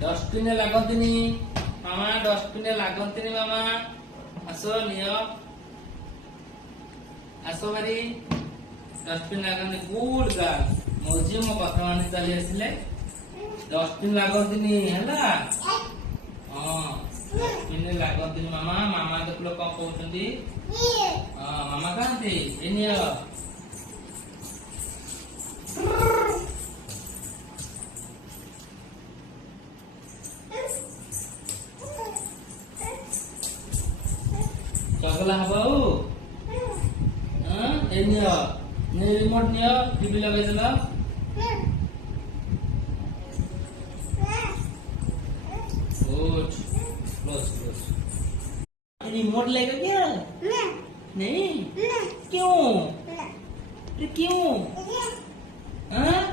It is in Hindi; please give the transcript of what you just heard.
डस्टबिन लागंतनी मामा डस्टबिन लागंतनी मामा आसो नियो आसो बारी डस्टबिन लागंतनी गुड गर्ल मोजी मो कथा माने चली आसिले डस्टबिन लागंतनी हला हां डस्टबिन लागंतनी मामा मामा देखलो कोन कहउछंती हां मामा कहते ए नियो चगला हबाऊ हां ए नियो ने रिमोट नियो टीवी लगे देला गुड क्लोज क्लोज रिमोट लेगा क्या नहीं क्यों क्यों हां